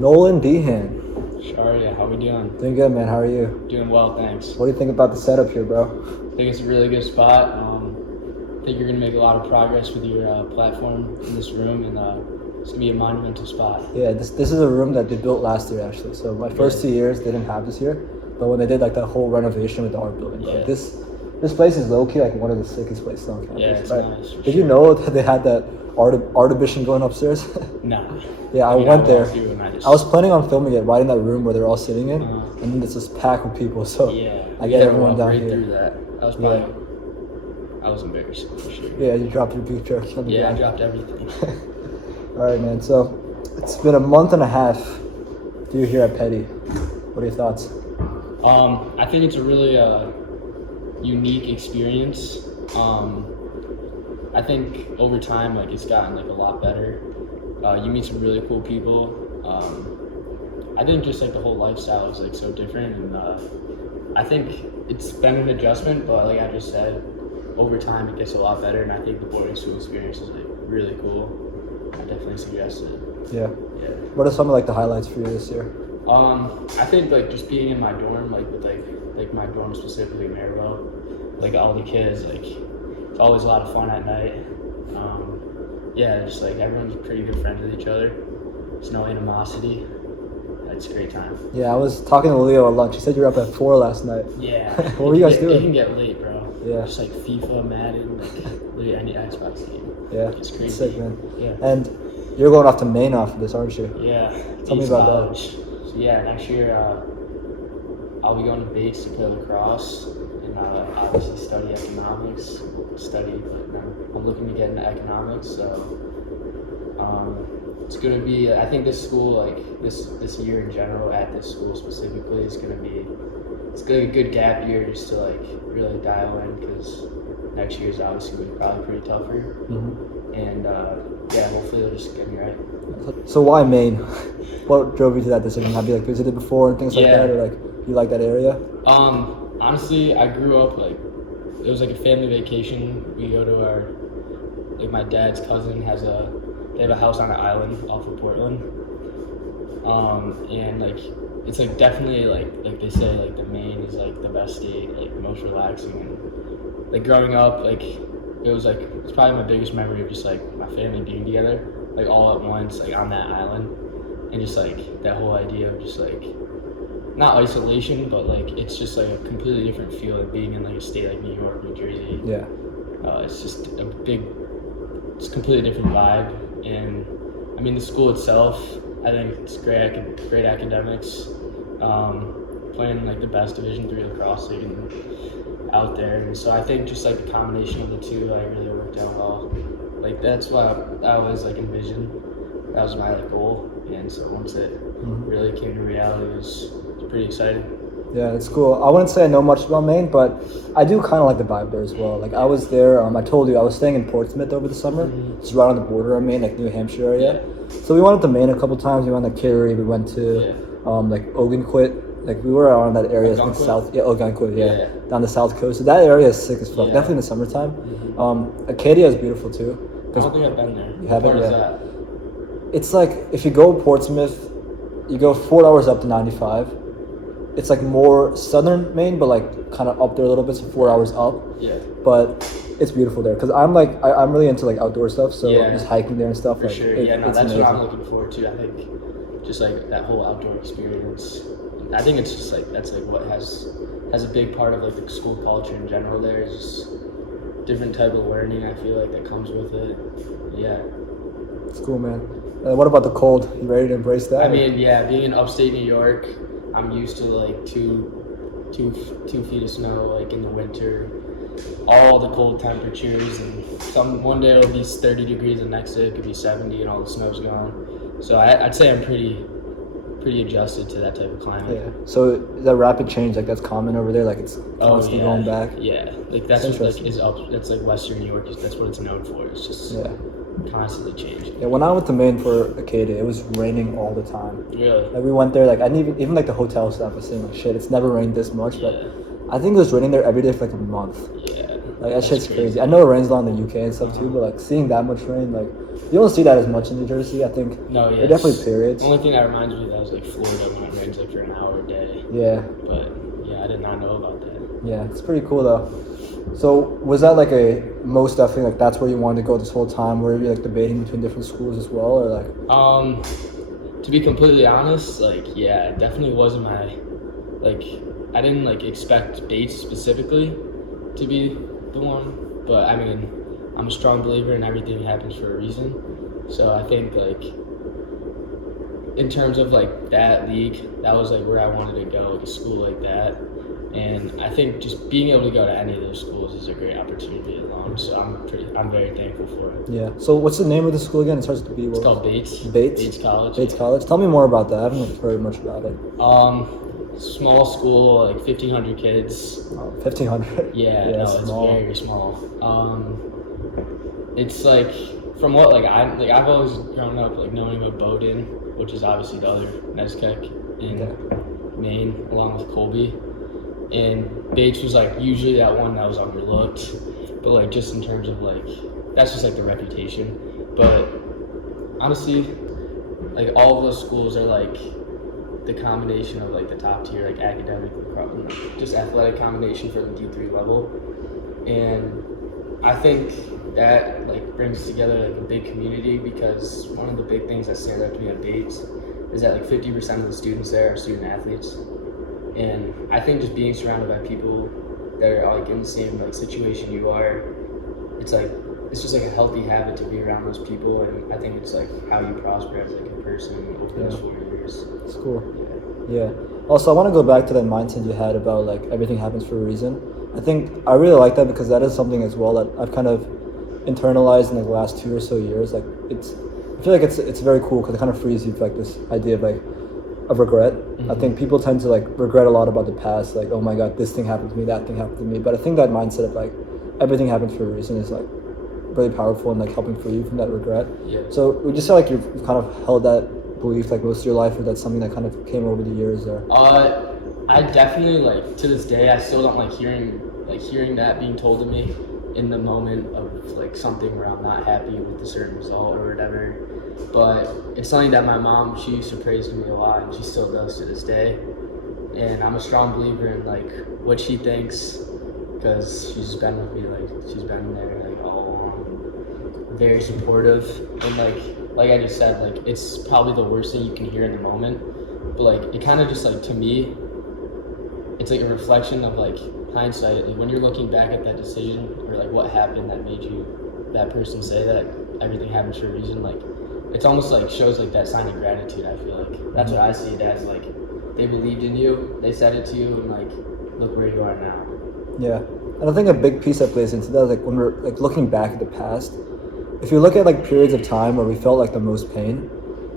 Nolan, Deehan. Sharia, how we doing? Doing good, man. How are you? Doing well, thanks. What do you think about the setup here, bro? I think it's a really good spot. I think you're gonna make a lot of progress with your platform in this room, and it's gonna be a monumental spot. Yeah, this is a room that they built last year, actually. So my first 2 years, they didn't have this here. But when they did like that whole renovation with the art building, Yeah. like this place is low-key like one of the sickest places on campus. Yeah, it's right? nice. Did you know that they had that art exhibition going upstairs? No. Yeah, I went there. I I was planning on filming it right in that room where they're all sitting in, Uh-huh. and then it's just packed with people. So Yeah. I get everyone down right here. through that. I was probably. I was embarrassed for sure. Yeah, you dropped your beef jerky on the Yeah, I ground. dropped everything. All right, man. So it's been a month and a half for you here at Petty. What are your thoughts? I think it's a really unique experience. I think over time, like it's gotten like a lot better. You meet some really cool people. I think just like the whole lifestyle is like so different, and I think it's been an adjustment. But like I just said, over time it gets a lot better, and I think the boarding school experience is like really cool. I definitely suggest it. Yeah. Yeah. What are some of like the highlights for you this year? I think like just being in my dorm, like with like my dorm specifically, Baruah, like all the kids, like it's always a lot of fun at night. Yeah, just like everyone's pretty good friends with each other. There's no animosity. It's a great time. Yeah, I was talking to Leo at lunch. He said you were up at 4 last night. Yeah. What were you guys It doing? can get late, bro. Yeah. Just like FIFA, Madden, like literally any Xbox game. Yeah, It's crazy. sick, man. Yeah. And you're going off to Maine after this, aren't you? Yeah. Tell me Bates about College. So yeah, next year I'll be going to Bates to play lacrosse, and obviously study economics. But I'm looking to get into economics. So it's gonna be. I think this school, like this year in general, at this school specifically, is gonna be. It's gonna be a good gap year just to like really dial in, because next year is obviously gonna be probably pretty tougher. Mm-hmm. And yeah, hopefully they'll just get me right. So why Maine? What drove you to that decision? Have you like visited before and things like Yeah. that, or like you like that area? Honestly, I grew up like it was like a family vacation. We go to my dad's cousin they have a house on an island off of Portland. And like it's like definitely like they say like the Maine is like the best state, like the most relaxing, and like growing up like it's probably my biggest memory of just like my family being together like all at once like on that island, and just like that whole idea of just like not isolation, but like it's just like a completely different feel like being in like a state like New York, New Jersey. Yeah. It's just it's a completely different vibe, and I mean the school itself, I think it's great academics, playing like the best Division III lacrosse league out there, and so I think just like the combination of the two like really worked out well. Like that's what I always like envisioned. That was my like goal, and so once it really came to reality, it was pretty exciting. Yeah, it's cool. I wouldn't say I know much about Maine, but I do kind of like the vibe there as well. Like I was there. I told you I was staying in Portsmouth over the summer. It's right on the border of Maine, like New Hampshire area. So we went up to Maine a couple times. We went to Kittery. We went to like Ogunquit. Like we were around that area, I think south. Yeah, Ogunquit. Yeah, down the south coast. So that area is sick as fuck. Yeah. Definitely in the summertime. Acadia is beautiful too. I don't think I've been there. You haven't What part yet? is that? It's like if you go Portsmouth, you go 4 hours up to 95. It's like more southern Maine, but like kind of up there a little bit, so 4 hours up. Yeah. But it's beautiful there because I'm really into like outdoor stuff, so Yeah. just hiking there and stuff. For like, sure. it's That's amazing. what I'm looking forward to. I think just like that whole outdoor experience. I think it's just like that's like what has a big part of like the school culture in general. There is just different type of learning. I feel like that comes with it. Yeah. It's cool, man. What about the cold? You ready to embrace that? I mean, yeah, being in upstate New York, I'm used to like two feet of snow like in the winter, all the cold temperatures, and one day it'll be 30 degrees, and next day it could be 70, and all the snow's gone. So I'd say I'm pretty adjusted to that type of climate. Yeah. So that rapid change, like that's common over there. Like it's constantly going back. Yeah, like that's That's what like is up. That's like Western New York. That's what it's known for. It's just constantly changing. Yeah. When I went to Maine for Acadia, it was raining all the time. Really? Like we went there, like I didn't even like the hotel staff was saying like shit, it's never rained this much, but I think it was raining there every day for like a month. Yeah. Like that shit's crazy. I know it rains a lot in the UK and stuff too, but like seeing that much rain, like you don't see that as much in New Jersey. I think No, yeah. there are definitely periods. The only thing that reminds me of that is like Florida when it rains like for an hour a day. Yeah, But yeah, I did not know about that. yeah, it's pretty cool though. So was that like a most definitely like that's where you wanted to go this whole time? Were you like debating between different schools as well, or like? To be completely honest, like yeah, it definitely wasn't my like I didn't like expect Bates specifically to be the one, but I mean I'm a strong believer in everything happens for a reason. So I think like in terms of like that league, that was like where I wanted to go, like a school like that. And I think just being able to go to any of those schools is a great opportunity alone. So I'm very thankful for it. Yeah. So what's the name of the school again? It starts with the B word. It's called Bates. Bates College. Bates College. Tell me more about that. I haven't heard much about it. Small school, like 1,500 kids. 1,500. Yeah, no, small. It's very small. It's like from what like I've always grown up like knowing about Bowdoin, which is obviously the other NESCAC in Maine, along with Colby. And Bates was like usually that one that was overlooked, but like just in terms of like that's just like the reputation. But honestly, like all of those schools are like the combination of like the top tier like academic, just athletic combination for the D3 level, and I think that like brings together like a big community because one of the big things that stand out to me at Bates is that like 50% of the students there are student athletes. And I think just being surrounded by people that are like in the same like situation you are, it's just like a healthy habit to be around those people, and I think it's like how you prosper as like a person over those 4 years. It's cool. Yeah. Also, I want to go back to that mindset you had about like everything happens for a reason. I think I really like that because that is something as well that I've kind of internalized in like the last 2 or so years. Like I feel like it's very cool because it kind of frees you to like this idea of like of regret. I think people tend to like regret a lot about the past, like, oh my god, this thing happened to me, that thing happened to me. But I think that mindset of like everything happens for a reason is like really powerful and like helping free you from that regret. Yeah. So would you say like you've kind of held that belief like most of your life, or that's something that kind of came over the years? Or I definitely like to this day I still don't like hearing that being told to me in the moment of like something where I'm not happy with a certain result or whatever. But it's something that my mom, she used to praise to me a lot, and she still does to this day. And I'm a strong believer in like what she thinks, because she's been with me, like she's been there like all along, very supportive. And like I just said, like it's probably the worst thing you can hear in the moment, but like it kind of just like to me, it's like a reflection of like hindsight. Like when you're looking back at that decision or like what happened that made you that person say that everything happens for a reason, like it's almost like shows like that sign of gratitude. I feel like that's what I see it as. Like they believed in you, they said it to you, and like look where you are now. Yeah, and I think a big piece that plays into that is like when we're like looking back at the past. If you look at like periods of time where we felt like the most pain,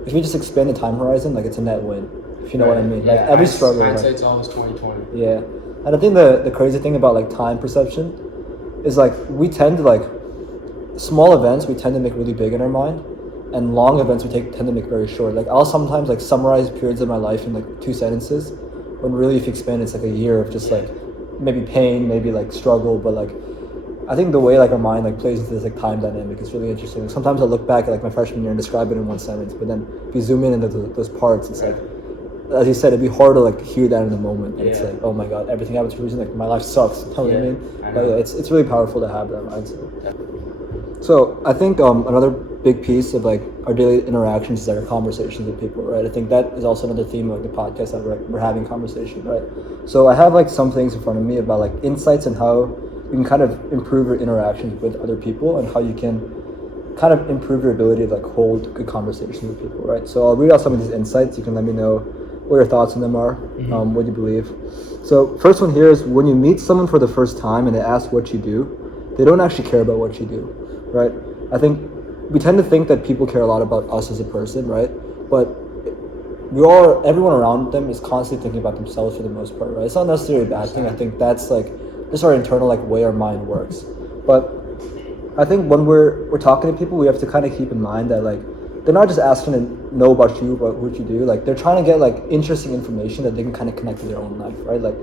if we just expand the time horizon, like it's a net win. If you know what I mean. Like every struggle. Hindsight's always 20/20. Yeah, and I think the crazy thing about like time perception is like we tend to like small events we tend to make really big in our mind, and long events we tend to make very short. Like I'll sometimes like summarize periods of my life in like 2 sentences, when really if you expand it's like a year of just like maybe pain, maybe like struggle. But like I think the way like our mind like plays into this like time dynamic is really interesting. Like, sometimes I look back at like my freshman year and describe it in 1 sentence, but then if you zoom in into those parts, it's like, as you said, it'd be hard to like hear that in the moment. And it's like, oh my god, everything happens for a reason. Like my life sucks. You know what I mean? But yeah, it's really powerful to have that mindset. So I think another big piece of like our daily interactions is like our conversations with people, right? I think that is also another theme of like the podcast that we're having conversation, right? So I have like some things in front of me about like insights and how you can kind of improve your interactions with other people and how you can kind of improve your ability to like hold good conversations with people, right? So I'll read out some of these insights. You can let me know what your thoughts on them are, what you believe. So first one here is when you meet someone for the first time and they ask what you do, they don't actually care about what you do, right? I think we tend to think that people care a lot about us as a person, right? But everyone around them is constantly thinking about themselves for the most part, right? It's not necessarily a bad thing. I think that's like just our internal like way our mind works. But I think when we're talking to people, we have to kind of keep in mind that like they're not just asking to know about you, about what you do. Like they're trying to get like interesting information that they can kind of connect to their own life, right? Like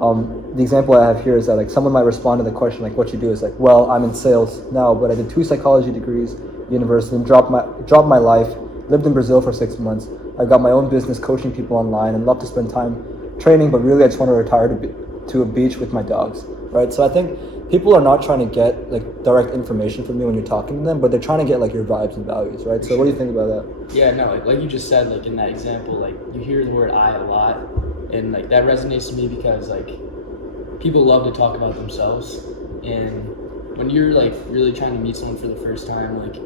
The example I have here is that like someone might respond to the question like, what you do is like, well, I'm in sales now, but I did 2 psychology degrees at university and dropped my life, lived in Brazil for 6 months. I got my own business coaching people online and love to spend time training, but really I just want to retire to a beach with my dogs, right? So I think people are not trying to get like direct information from you when you're talking to them, but they're trying to get like your vibes and values, right? So what do you think about that? Yeah, no, like you just said, like in that example, like you hear the word I a lot, and like that resonates to me because like people love to talk about themselves, and when you're like really trying to meet someone for the first time, like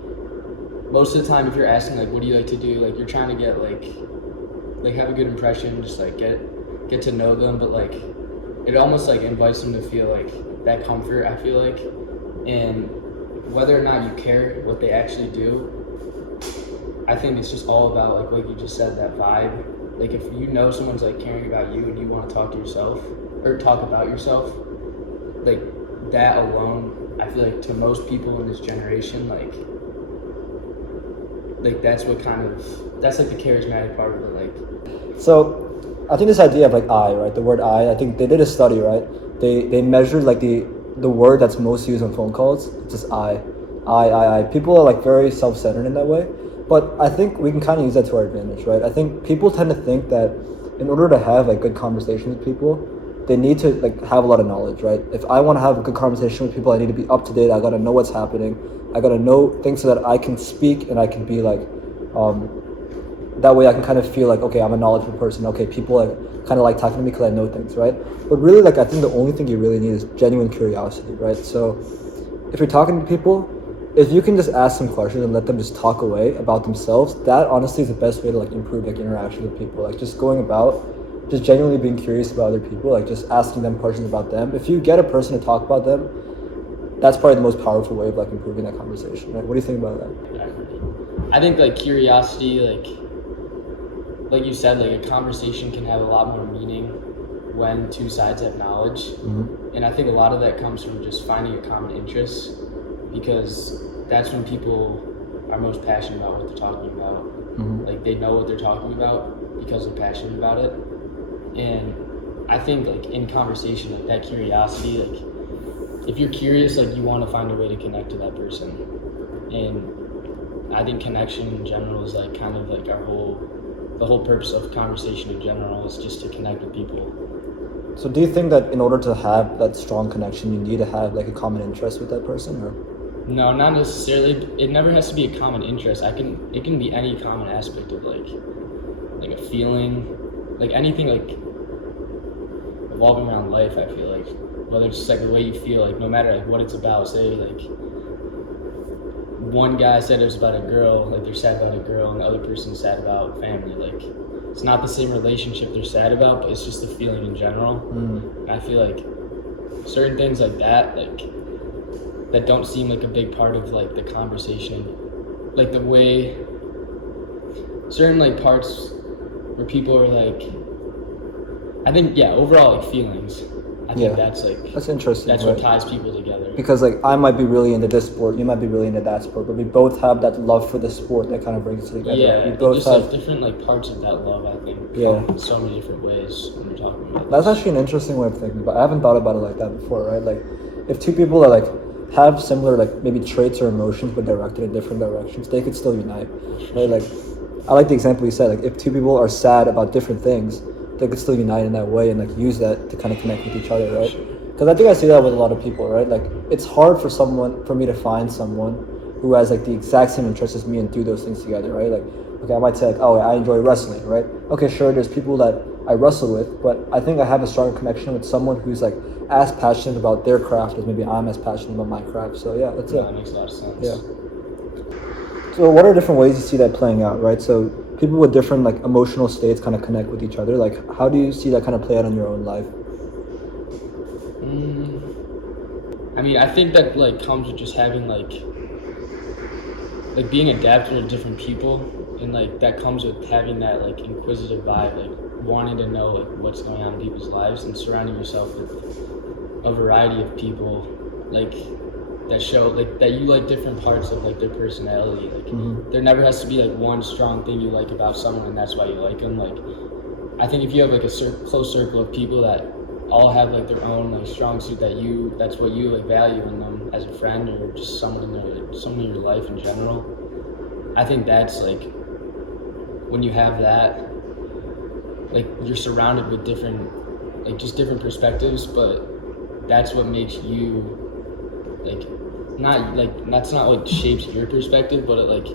most of the time if you're asking like what do you like to do, like you're trying to get like have a good impression, just like get to know them, but like it almost like invites them to feel like that comfort, I feel like, and whether or not you care what they actually do, I think it's just all about like you just said, that vibe. Like if you know someone's like caring about you and you want to talk to yourself or talk about yourself, like that alone, I feel like to most people in this generation, like that's what that's like the charismatic part of it. Like, so I think this idea of like I, right, the word I think they did a study, right? They measured like the word that's most used on phone calls. It's just I. People are like very self-centered in that way, but I think we can kind of use that to our advantage, right? I think people tend to think that in order to have like good conversations with people, they need to like have a lot of knowledge, right? If I want to have a good conversation with people, I need to be up to date. I gotta know what's happening. I gotta know things so that I can speak and I can be like, that way I can kind of feel like, okay, I'm a knowledgeable person. Okay, people like kind of like talking to me because I know things, right? But really, like I think the only thing you really need is genuine curiosity, right? So if you're talking to people, if you can just ask them questions and let them just talk away about themselves, that honestly is the best way to like improve like interaction with people. Like just going about, just genuinely being curious about other people, like just asking them questions about them. If you get a person to talk about them, that's probably the most powerful way of like improving that conversation, right? What do you think about that? I think like curiosity, like you said, like a conversation can have a lot more meaning when 2 sides have knowledge. Mm-hmm. And I think a lot of that comes from just finding a common interest, because that's when people are most passionate about what they're talking about. Mm-hmm. Like they know what they're talking about because they're passionate about it. And I think like in conversation, like that curiosity, like if you're curious, like you want to find a way to connect to that person. And I think connection in general is like kind of like the whole purpose of conversation in general is just to connect with people. So do you think that in order to have that strong connection, you need to have like a common interest with that person, or? No, not necessarily. It never has to be a common interest. It can be any common aspect of like a feeling, like anything like revolving around life. I feel like whether it's just like the way you feel, like no matter like what it's about. Say like one guy said it was about a girl, like they're sad about a girl, and the other person's sad about family. Like it's not the same relationship they're sad about, but it's just the feeling in general. And I feel like certain things like that, like that don't seem like a big part of like the conversation, like the way certain like parts where people are like, I think overall like feelings. I think that's interesting. That's right? what ties people together. Because like I might be really into this sport, you might be really into that sport, but we both have that love for the sport that kind of brings us together. Yeah, we both just have like different like parts of that love. I think Yeah. in so many different ways when you're talking about That's this. actually an interesting way of thinking about it. I haven't thought about it like that before, right? Like if 2 people are like have similar like maybe traits or emotions but directed in different directions, they could still unite, right? Like I like the example you said, like if 2 people are sad about different things, they could still unite in that way and like use that to kind of connect with each other, right? Because I think I see that with a lot of people, right? Like it's hard for me to find someone who has like the exact same interests as me and do those things together, right? Like okay, I might say like, oh, I enjoy wrestling, right? Okay, sure, there's people that I wrestle with, but I think I have a stronger connection with someone who's like as passionate about their craft as maybe I'm as passionate about my craft. So yeah, that's it. That makes a lot of sense. Yeah. So what are different ways you see that playing out, right? So people with different like emotional states kind of connect with each other. Like how do you see that kind of play out in your own life? I mean, I think that like comes with just having like being adapted to different people, and like that comes with having that like inquisitive vibe, like wanting to know like what's going on in people's lives, and surrounding yourself with a variety of people like that show like that you like different parts of like their personality. Like there never has to be like one strong thing you like about someone and that's why you like them. Like I think if you have like a close circle of people that all have like their own like strong suit that's what you like value in them as a friend or just someone in your life in general. I think that's like when you have that, like you're surrounded with different perspectives, but that's what makes you like that's not like shapes your perspective, but it like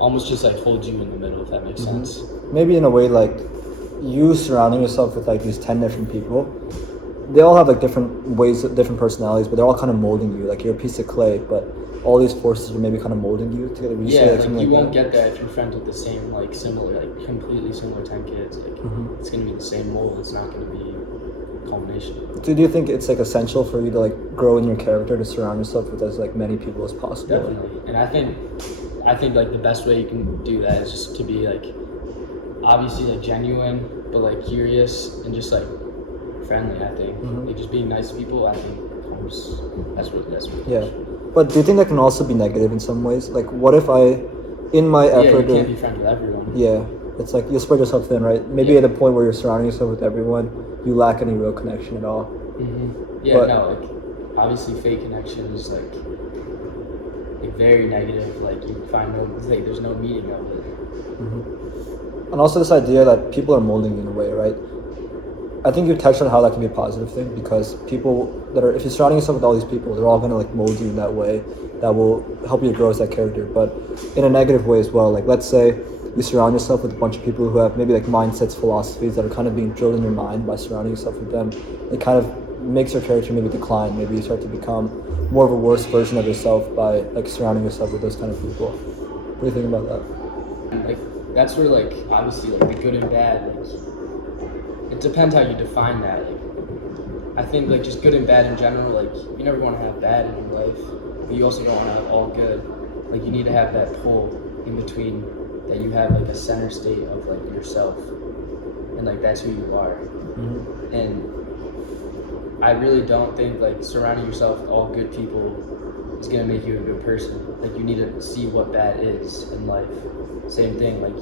almost just like holds you in the middle, if that makes sense. Maybe in a way, like you surrounding yourself with like these 10 different people, they all have like different ways, different personalities, but they're all kind of molding you. Like you're a piece of clay, but all these forces are maybe kind of molding you together. Yeah, like you won't get that if you're friends with the same like similar, like completely similar 10 kids. Like it's gonna be the same mold. It's not gonna be a culmination. Do you think it's like essential for you to like grow in your character to surround yourself with as like many people as possible? Definitely, and I think like the best way you can do that is just to be like obviously like genuine, but like curious and just like friendly. I think like just being nice to people. I think that's what. Yeah, but do you think that can also be negative in some ways? Like, what if in my effort, you can't be friends with everyone. Yeah, it's like you spread yourself thin, right? Maybe at a point where you're surrounding yourself with everyone, you lack any real connection at all. Yeah, but, no, like obviously fake connection is like very negative. Like you find there's no meaning of it. And also this idea that people are molding you in a way, right? I think you touched on how that can be a positive thing because people if you're surrounding yourself with all these people, they're all gonna like mold you in that way that will help you grow as that character. But in a negative way as well, like let's say you surround yourself with a bunch of people who have maybe like mindsets, philosophies that are kind of being drilled in your mind by surrounding yourself with them. It kind of makes your character maybe decline. Maybe you start to become more of a worse version of yourself by like surrounding yourself with those kind of people. What do you think about that? Like that's where like obviously like the good and bad, like it depends how you define that. Like I think like just good and bad in general, like you never want to have bad in your life, but you also don't want to have all good. Like you need to have that pull in between, that you have like a center state of like yourself, and like that's who you are. And I really don't think like surrounding yourself with all good people is gonna make you a good person. Like you need to see what bad is in life. Same thing, like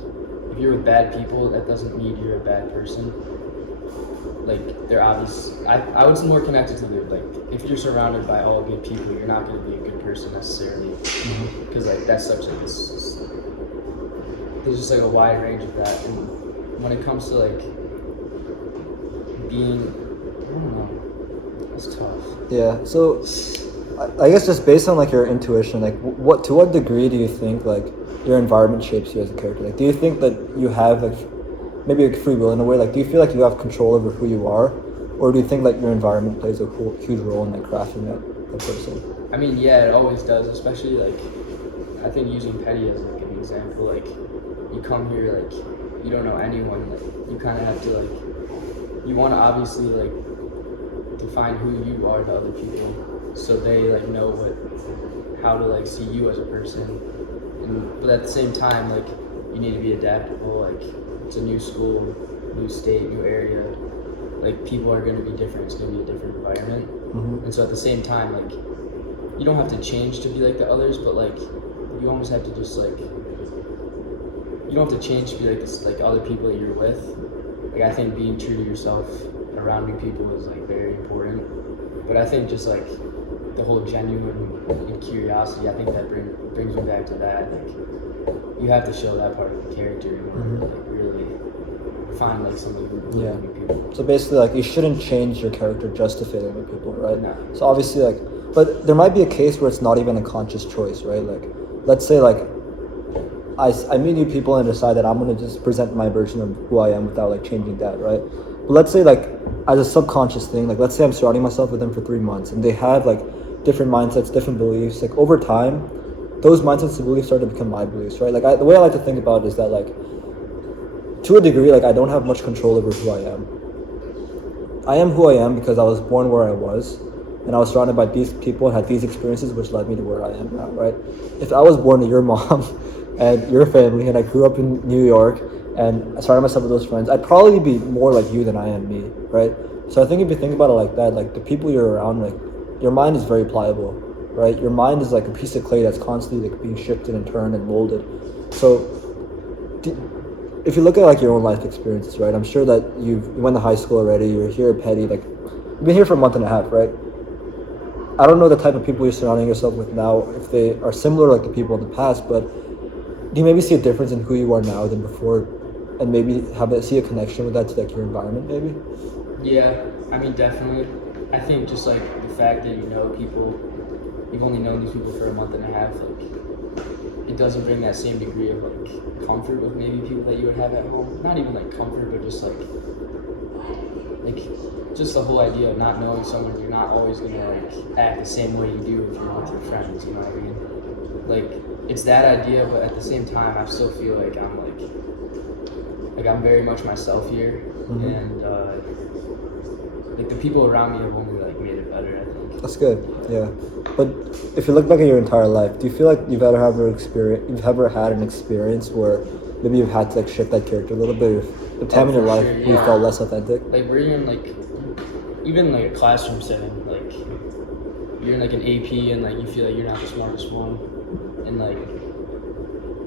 if you're with bad people, that doesn't mean you're a bad person. Like they're obvious. I was more connected to the like if you're surrounded by all good people, you're not going to be a good person necessarily, because like that's such like this. There's just like a wide range of that, and when it comes to like being, I don't know, that's tough. Yeah. So I guess just based on like your intuition, like to what degree do you think like your environment shapes you as a character? Like, do you think that you have like maybe like free will in a way? Like, do you feel like you have control over who you are, or do you think like your environment plays a huge role in like crafting that person? I mean, yeah, it always does. Especially like, I think using Petty as like an example, like you come here like you don't know anyone. Like you kind of have to like you want to obviously like define who you are to other people, so they like know how to like see you as a person. But at the same time, like you need to be adaptable. Like it's a new school, new state, new area. Like people are going to be different. It's going to be a different environment. And so at the same time, like you don't have to change to be like the others, but like you almost have to just like you don't have to change to be like this like other people that you're with. Like I think being true to yourself around new people is like very important. But I think just like the whole genuine and curiosity, I think that brings me back to that. Like you have to show that part of the character in order to like really find like somebody who will new people. So basically, like you shouldn't change your character just to fit in with people, right? No. So obviously, like, but there might be a case where it's not even a conscious choice, right? Like, let's say like I meet new people and decide that I'm gonna just present my version of who I am without like changing that, right? But let's say like as a subconscious thing, like let's say I'm surrounding myself with them for 3 months and they have like different mindsets, different beliefs. Like over time, those mindsets and beliefs start to become my beliefs, right? Like the way I like to think about it is that like to a degree, like I don't have much control over who I am. I am who I am because I was born where I was, and I was surrounded by these people and had these experiences which led me to where I am now, right? If I was born to your mom and your family and I grew up in New York and I surrounded myself with those friends, I'd probably be more like you than I am me, right? So I think if you think about it like that, like the people you're around, like your mind is very pliable, right? Your mind is like a piece of clay that's constantly like being shifted and turned and molded. So if you look at like your own life experiences, right? I'm sure that you went to high school already, you're here at Petty, like you've been here for a month and a half, right? I don't know the type of people you're surrounding yourself with now, if they are similar like the people in the past, but do you maybe see a difference in who you are now than before, and maybe see a connection with that to like your environment, maybe? Yeah, I mean, definitely. I think just like the fact that you know people, you've only known these people for a month and a half, like it doesn't bring that same degree of like comfort with maybe people that you would have at home. Not even like comfort, but just like just the whole idea of not knowing someone, you're not always gonna like act the same way you do if you're with your friends. You know what I mean? Like it's that idea, but at the same time, I still feel like I'm very much myself here, and like the people around me have only like made it better. I think. That's good, yeah. But if you look back at your entire life, do you feel like you've ever had an experience where maybe you've had to like shift that character a little bit? The time in your life where you felt less authentic? Like where you're in like even like a classroom setting, like you're in like an AP and like you feel like you're not the smartest one, and like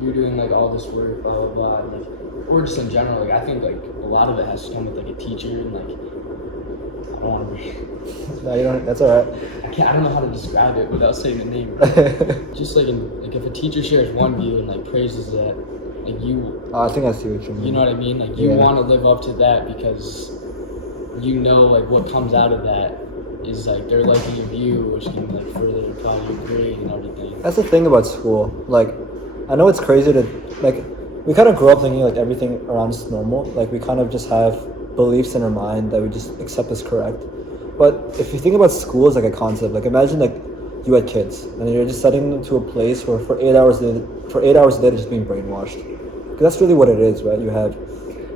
you're doing like all this work, blah blah blah, and, like or just in general, like I think like a lot of it has to come with like a teacher and like I don't want to be. No, you don't. That's all right. I don't know how to describe it without saying the name. Just like if a teacher shares one view and like praises that, like you. I think I see what you mean. You know what I mean? Like you want to live up to that because you know like what comes out of that is like they're liking your view, which can like further imply your grade and everything. That's the thing about school. Like, I know it's crazy to like. We kind of grow up thinking like everything around us is normal. Like we kind of just have beliefs in our mind that we just accept as correct. But if you think about school as like a concept, like imagine like you had kids and you're just setting them to a place where for 8 hours a day they're just being brainwashed. Because that's really what it is, right? You have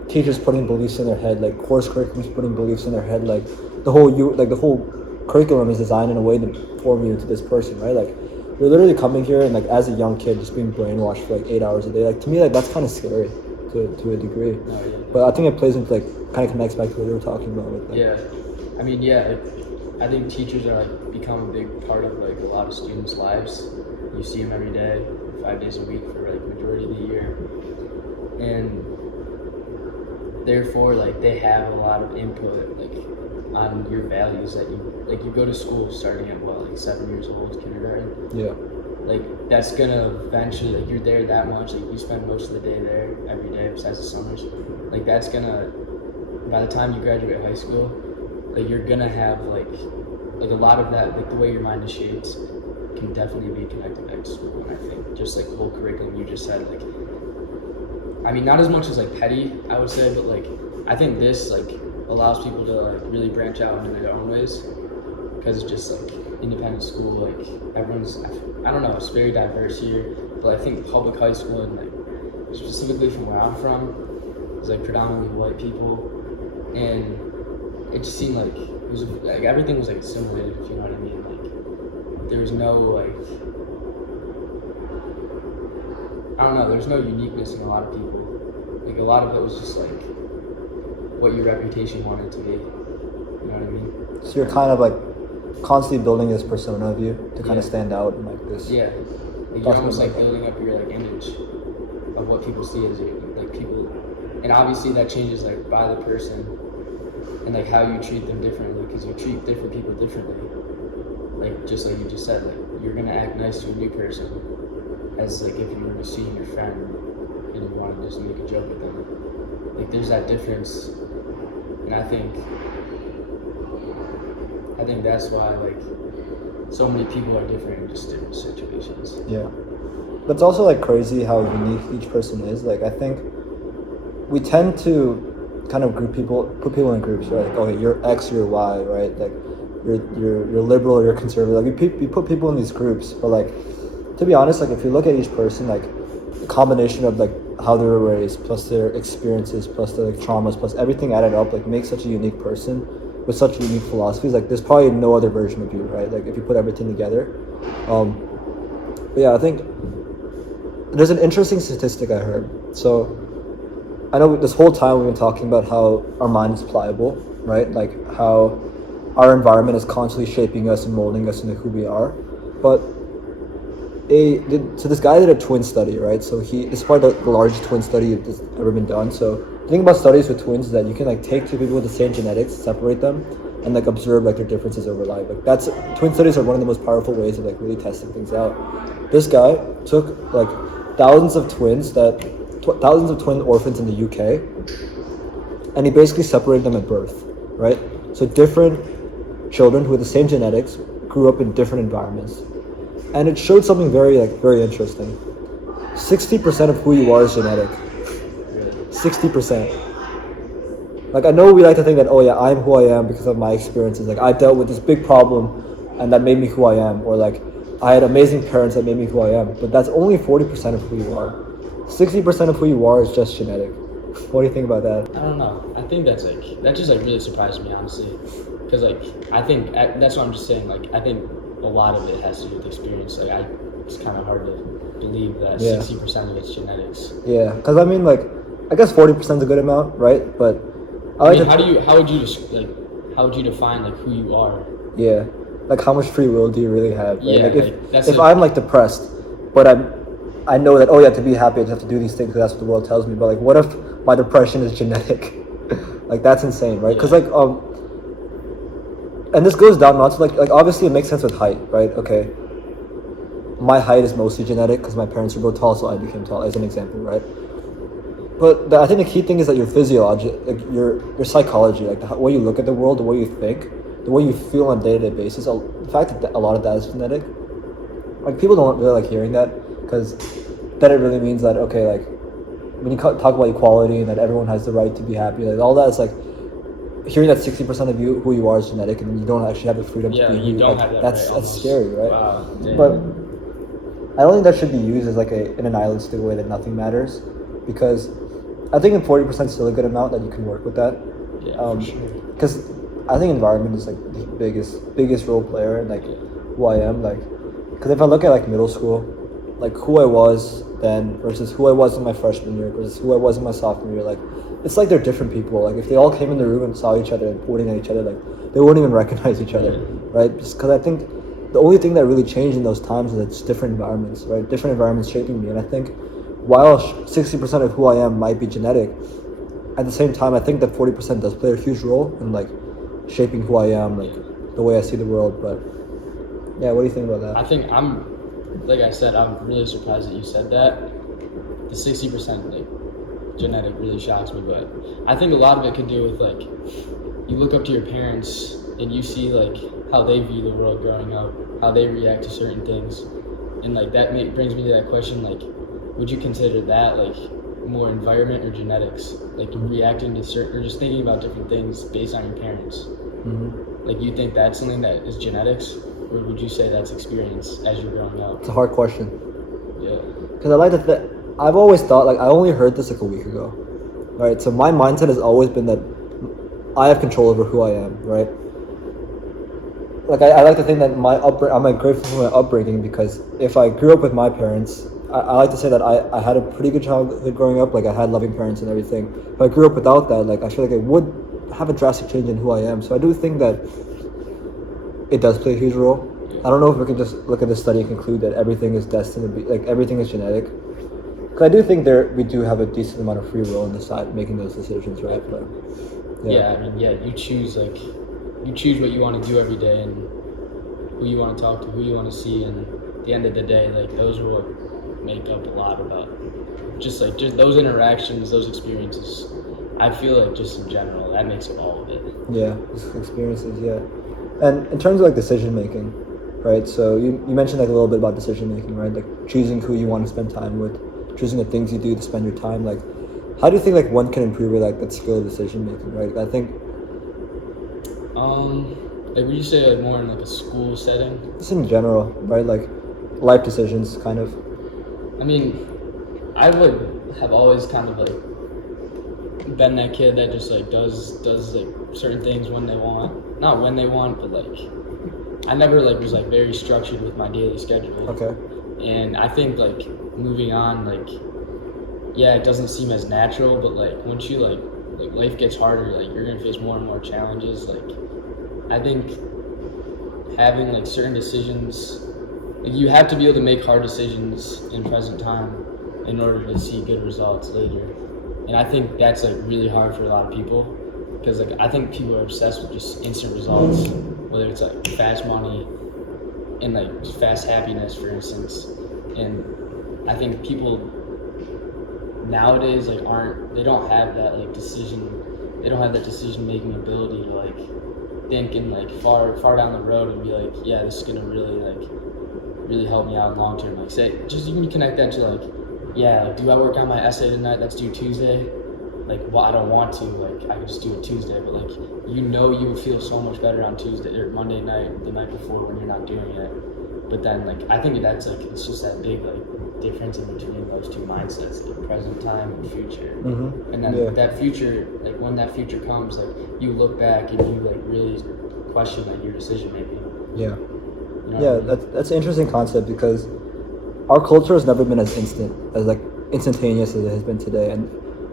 teachers putting beliefs in their head, like course curriculums putting beliefs in their head, like the whole curriculum is designed in a way to form you into this person, right? Like you're literally coming here and like as a young kid just being brainwashed for like 8 hours a day. Like to me, like that's kind of scary to a degree. No, yeah. But I think it plays into like kind of connects back to what we were talking about with that. Yeah, I mean, like, I think teachers are like become a big part of like a lot of students' lives. You see them every day, 5 days a week for like majority of the year, and therefore like they have a lot of input like on your values that you go to school starting at what, like 7 years old, kindergarten. Yeah. Like that's gonna eventually, like you're there that much, like you spend most of the day there every day besides the summers. Like that's gonna, by the time you graduate high school, like you're gonna have like a lot of that, like the way your mind is shaped can definitely be connected back to school. And I think just like the whole curriculum you just said, like I mean not as much as like petty I would say, but like I think this like allows people to like really branch out into their own ways, because it's just like independent school, like everyone's, I don't know, it's very diverse here, but I think public high school and like specifically from where I'm from is like predominantly white people, and it just seemed like it was like everything was like assimilated, if you know what I mean. Like there was no like, I don't know, there's no uniqueness in a lot of people. Like a lot of it was just like what your reputation wanted to be. You know what I mean? So you're kind of like constantly building this persona of you to kind of stand out in like this. Yeah. Like you're almost like building up your like image of what people see as you, like people, and obviously that changes like by the person and like how you treat them differently, because you treat different people differently. Like just like you just said, like you're gonna act nice to a new person as like if you were seeing your friend and you want to just make a joke with them. Like there's that difference, and I think that's why like so many people are different in just different situations. Yeah, but it's also like crazy how unique each person is. Like I think we tend to kind of put people in groups, right? Like, okay, you're X, you're Y, right? Like you're liberal or you're conservative. Like we put people in these groups, but like to be honest, like if you look at each person, like the combination of like how they were raised, plus their experiences, plus their like traumas, plus everything added up, like makes such a unique person with such unique philosophies. Like there's probably no other version of you, right? Like if you put everything together. But yeah, I think there's an interesting statistic I heard. So I know this whole time we've been talking about how our mind is pliable, right? Like how our environment is constantly shaping us and molding us into who we are. But so this guy did a twin study, right? So this is probably the largest twin study that's ever been done. So the thing about studies with twins is that you can like take two people with the same genetics, separate them, and like observe like their differences over life. Like that's twin studies are one of the most powerful ways of like really testing things out. This guy took like thousands of twin orphans in the UK, and he basically separated them at birth, right? So different children who had the same genetics grew up in different environments, and it showed something very interesting. 60% of who you are is genetic. 60%. Like, I know we like to think that, oh yeah, I'm who I am because of my experiences. Like, I dealt with this big problem and that made me who I am. Or like, I had amazing parents that made me who I am. But that's only 40% of who you are. 60% of who you are is just genetic. What do you think about that? I don't know. I think that just like really surprised me, honestly. Because like, I think, that's what I'm just saying. Like, I think a lot of it has to do with experience. Like, it's kind of hard to believe that 60% of it's genetics. Yeah, because I mean, like, I guess 40% is a good amount, right? But I mean, how would you define like who you are? Yeah, like how much free will do you really have? Right? Yeah, like if I'm like depressed, but I know that, oh yeah, to be happy I just have to do these things because that's what the world tells me. But like, what if my depression is genetic? Like that's insane, right? Because and this goes down not to like obviously it makes sense with height, right? Okay, my height is mostly genetic because my parents were both tall, so I became tall as an example, right? But I think the key thing is that your physiology, like your psychology, like the way you look at the world, the way you think, the way you feel on a day-to-day basis. The fact that a lot of that is genetic, like people don't really like hearing that because then it really means that okay, like when you talk about equality and that everyone has the right to be happy, like all that is like hearing that 60% of you who you are is genetic and you don't actually have the freedom to be you don't have that. That's scary, right? Wow. But I don't think that should be used as like in a nihilistic way that nothing matters, because I think 40% is still a good amount that you can work with that. Yeah, for sure. Because I think environment is like the biggest role player in like who I am. Like, because if I look at like middle school, like who I was then versus who I was in my freshman year versus who I was in my sophomore year, like it's like they're different people. Like if they all came in the room and saw each other and pointing at each other, like they wouldn't even recognize each other, right? Just because I think the only thing that really changed in those times is it's different environments, right? Different environments shaping me, and I think while 60% of who I am might be genetic, at the same time, I think that 40% does play a huge role in like shaping who I am, like the way I see the world. But yeah, what do you think about that? I think I'm really surprised that you said that. The 60% like genetic really shocks me, but I think a lot of it could do with like you look up to your parents and you see like how they view the world growing up, how they react to certain things, and like that brings me to that question, like would you consider that like more environment or genetics, like reacting to certain or just thinking about different things based on your parents? Like you think that's something that is genetics, or would you say that's experience as you're growing up? It's a hard question. Yeah, because I like to I've always thought, like I only heard this like a week ago, right? So my mindset has always been that I have control over who I am, right? Like I like to think that I'm like grateful for my upbringing, because if I grew up with my parents, I like to say that I had a pretty good childhood growing up. Like I had loving parents and everything. If I grew up without that, like I feel like it would have a drastic change in who I am. So I do think that it does play a huge role. I don't know if we can just look at this study and conclude that everything is destined to be, like everything is genetic. Because I do think we do have a decent amount of free will on the side making those decisions, right? But I mean, you choose what you want to do every day and who you want to talk to, who you want to see, and at the end of the day, like those are what make up a lot about just those interactions, those experiences. I feel like just in general that makes up all of it. Yeah, experiences. Yeah, and in terms of like decision making, right? So you mentioned like a little bit about decision making, right? Like choosing who you want to spend time with, choosing the things you do to spend your time. Like, how do you think like one can improve like that skill of decision making, right? I think. Like would you say like more in like a school setting? Just in general, right? Like life decisions, kind of. I mean, I would have always kind of like been that kid that just like does like certain things when they want, not when they want, but like I never like was like very structured with my daily schedule. Okay. And I think like moving on, like yeah, it doesn't seem as natural, but like once you like life gets harder, like you're gonna face more and more challenges. Like I think having like certain decisions, like you have to be able to make hard decisions in present time in order to see good results later. And I think that's like really hard for a lot of people. because like I think people are obsessed with just instant results, whether it's like fast money and like fast happiness, for instance. And I think people nowadays like they don't have that decision making ability to like think and like far down the road and be like, yeah, this is gonna really help me out long term. Like say just you can connect that to like, yeah, like do I work on my essay tonight that's due Tuesday? Like, well, I don't want to, like I can just do it Tuesday, but like you would feel so much better on Tuesday or Monday night, the night before, when you're not doing it. But then like I think that's like it's just that big like difference in between those two mindsets, like present time and future. And then that future, like when that future comes, like you look back and you like really question like your decision making. Yeah. You know Yeah, what I mean? that's an interesting concept because our culture has never been as instantaneous as it has been today, and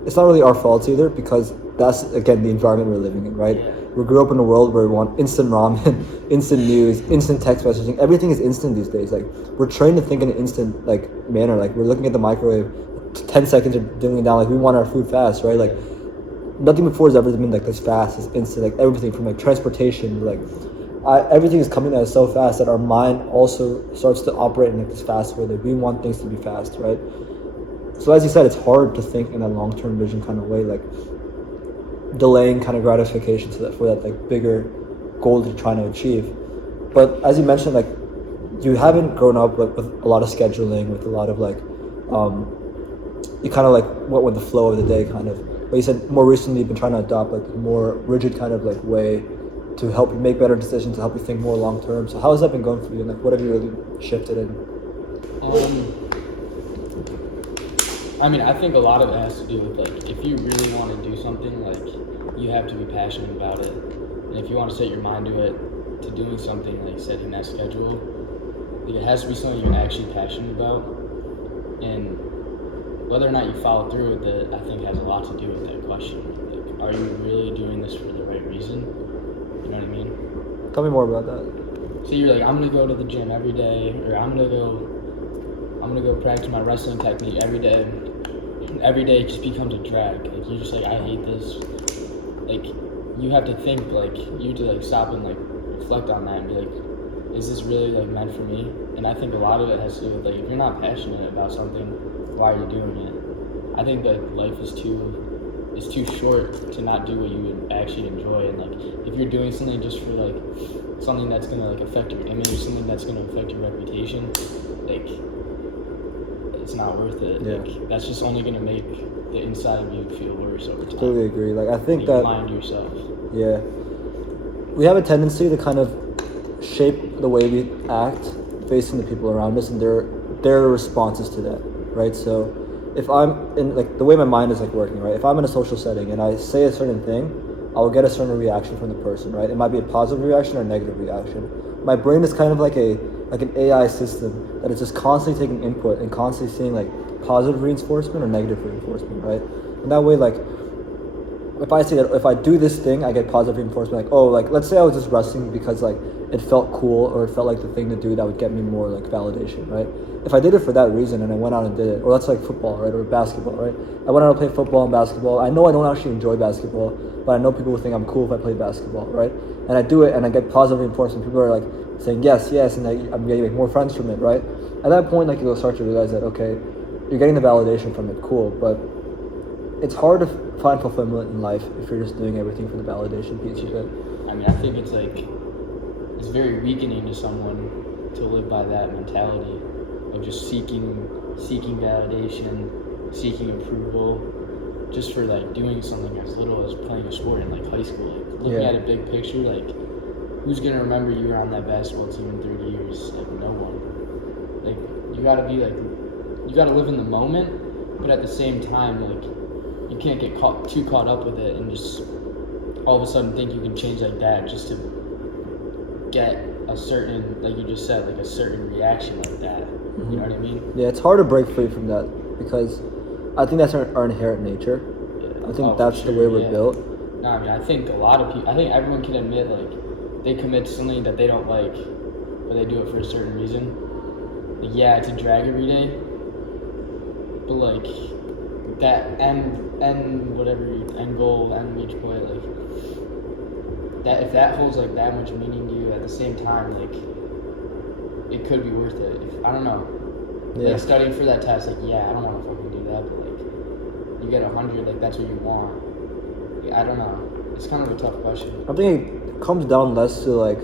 it's not really our fault either because that's again the environment we're living in, right? Yeah. We grew up in a world where we want instant ramen, instant news, instant text messaging. Everything is instant these days. Like we're trained to think in an instant like manner. Like we're looking at the microwave, 10 seconds are dimming down. Like we want our food fast, right? Like nothing before has ever been like this fast, this instant. Like everything from like transportation, like everything is coming at us so fast that our mind also starts to operate in like this fast way. That we want things to be fast, right? So as you said, it's hard to think in a long-term vision kind of way, like delaying kind of gratification for that like bigger goal that you're trying to achieve. But as you mentioned, like you haven't grown up with a lot of scheduling, with a lot of like you kind of like went with the flow of the day kind of. But you said more recently you've been trying to adopt like a more rigid kind of like way to help you make better decisions, to help you think more long term. So how has that been going for you? And like what have you really shifted in? I mean, I think a lot of it has to do with like if you really want to do something, like you have to be passionate about it. And if you want to set your mind to it, to doing something like setting that schedule, like it has to be something you're actually passionate about. And whether or not you follow through with it, I think has a lot to do with that question. Like, are you really doing this for the right reason? You know what I mean? Tell me more about that. So you're like, I'm gonna go to the gym every day, or I'm gonna go practice my wrestling technique every day. And every day it just becomes a drag. Like you're just like, I hate this. Like you have to think, like you have to like stop and like reflect on that and be like, is this really like meant for me? And I think a lot of it has to do with like if you're not passionate about something, why are you doing it? I think that life is too short to not do what you would actually enjoy. And like if you're doing something just for like something that's gonna like affect your image, something that's gonna affect your reputation, like it's not worth it. Yeah. Like that's just only gonna make the inside of you feel worse over time. Completely agree. Like I think Like, that you mind yourself. yeah, we have a tendency to kind of shape the way we act based on the people around us and their responses to that, right? So if I'm in like the way my mind is like working, right? If I'm in a social setting and I say a certain thing, I'll get a certain reaction from the person, right? It might be a positive reaction or a negative reaction. My brain is kind of like an AI system that is just constantly taking input and constantly seeing like positive reinforcement or negative reinforcement, right? And that way, like if I say that if I do this thing, I get positive reinforcement. Like, oh, like let's say I was just wrestling because like it felt cool or it felt like the thing to do that would get me more like validation, right? If I did it for that reason and I went out and did it, or that's like football, right, or basketball, right? I went out to play football and basketball. I know I don't actually enjoy basketball, but I know people will think I'm cool if I play basketball, right? And I do it and I get positive reinforcement. People are like saying yes, and I'm getting like more friends from it, right? At that point, like you'll start to realize that okay, you're getting the validation from it, cool, but it's hard to find fulfillment in life if you're just doing everything for the validation piece of it. I mean, I think it's like it's very weakening to someone to live by that mentality of just seeking validation, seeking approval, just for like doing something as little as playing a sport in like high school. Like looking at a big picture, like who's gonna remember you were on that basketball team in 30 years? Like no one. Like you gotta live in the moment, but at the same time, like you can't get too caught up with it and just all of a sudden think you can change like that just to get a certain, like you just said, like a certain reaction like that. Mm-hmm. You know what I mean? Yeah, it's hard to break free from that because I think that's our inherent nature. Yeah. I think that's the way we're built. No, I mean, I think everyone can admit like they commit to something that they don't like, but they do it for a certain reason. Like, yeah, it's a drag every day, but like that end goal, end reach point, like that if that holds like that much meaning to you, at the same time, like it could be worth it. I don't know. Yeah. Like studying for that test, like I don't want to fucking do that, but like you get 100, like that's what you want. I don't know. It's kind of a tough question. I think it comes down less to like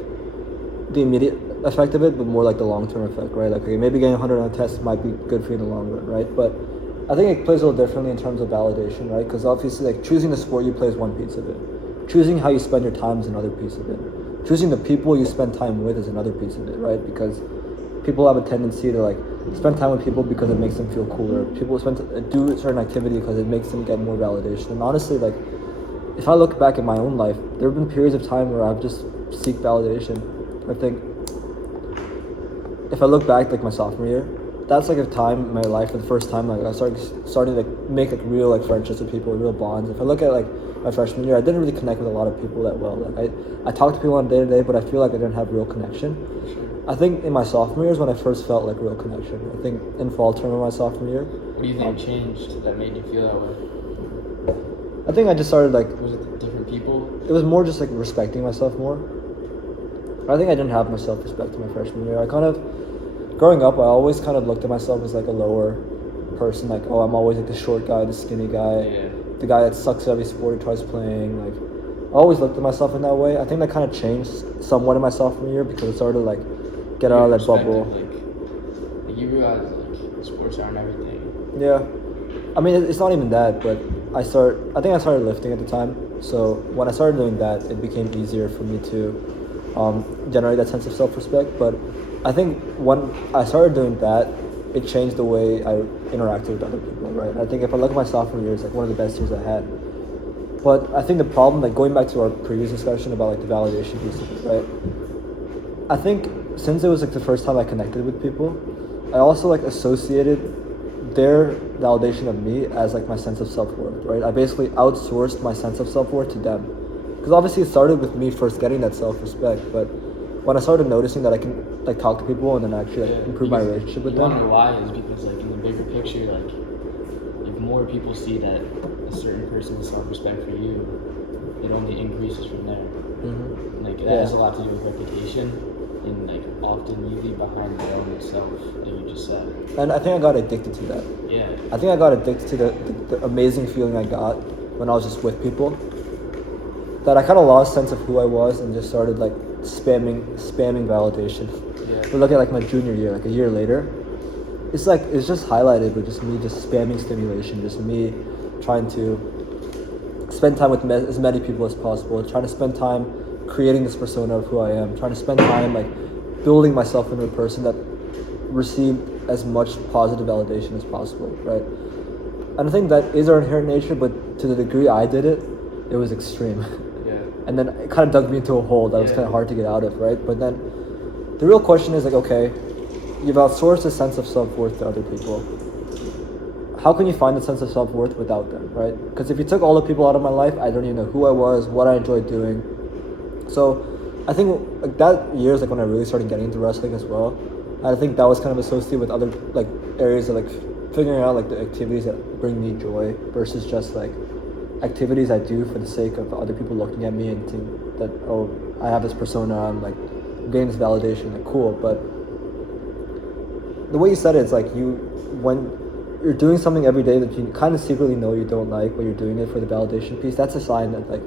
the immediate effect of it, but more like the long-term effect, right? Like, okay, maybe getting 100 on a test might be good for you in the long run, right? But I think it plays a little differently in terms of validation, right? Because obviously, like, choosing the sport you play is one piece of it. Choosing how you spend your time is another piece of it. Choosing the people you spend time with is another piece of it, right? Because people have a tendency to like spend time with people because it makes them feel cooler. People do a certain activity because it makes them get more validation. And honestly, like, if I look back at my own life, there have been periods of time where I've just seek validation. I think if I look back, like my sophomore year, that's like a time in my life for the first time like I started to like make like real like friendships with people, real bonds. If I look at like my freshman year, I didn't really connect with a lot of people that well. Like I talked to people on a day-to-day, but I feel like I didn't have real connection. I think in my sophomore year is when I first felt like real connection. I think in fall term of my sophomore year. What do you think changed that made you feel that way? I think I just started like. Was it different people? It was more just like respecting myself more. I think I didn't have much self-respect in my freshman year. Growing up, I always kind of looked at myself as like a lower person. Like, oh, I'm always like the short guy, the skinny guy, the guy that sucks at every sport he tries playing. Like, I always looked at myself in that way. I think that kind of changed somewhat in my sophomore year because it started to like get out of that bubble. Like you realize like sports aren't everything. Yeah, I mean it's not even that, but I think I started lifting at the time. So when I started doing that, it became easier for me to generate that sense of self-respect. But I think when I started doing that, it changed the way I interacted with other people, right? I think if I look at my sophomore year, it's like one of the best years I had. But I think the problem, like going back to our previous discussion about like the validation piece of it, right? I think since it was like the first time I connected with people, I also like associated their validation of me as like my sense of self-worth, right? I basically outsourced my sense of self-worth to them. Because obviously it started with me first getting that self-respect, but when I started noticing that I can like talk to people and then actually like improve my relationship with them. You wonder why is because like in the bigger picture, like if more people see that a certain person has self-respect for you, it only increases from there. Mm-hmm. Like that has a lot to do with reputation and like often usually behind the own itself, like you just said. And I think I got addicted to that. Yeah. I think I got addicted to the amazing feeling I got when I was just with people. That I kind of lost sense of who I was and just started like spamming validation. Yeah. But look at like my junior year, like a year later, it's just highlighted with just me just spamming stimulation, just me trying to spend time with as many people as possible, trying to spend time creating this persona of who I am, trying to spend time like building myself into a person that received as much positive validation as possible, right? And I think that is our inherent nature, but to the degree I did it, it was extreme. And then it kind of dug me into a hole that was kind of hard to get out of, right? But then the real question is like, okay, you've outsourced a sense of self-worth to other people. How can you find a sense of self-worth without them, right? Because if you took all the people out of my life, I don't even know who I was, what I enjoyed doing. So I think like that year is like when I really started getting into wrestling as well. And I think that was kind of associated with other like areas of like figuring out like the activities that bring me joy versus just like activities I do for the sake of other people looking at me and think that, oh, I have this persona, I'm like getting this validation, like cool. But the way you said it, it's like when you're doing something every day that you kind of secretly know you don't like, but you're doing it for the validation piece, that's a sign that like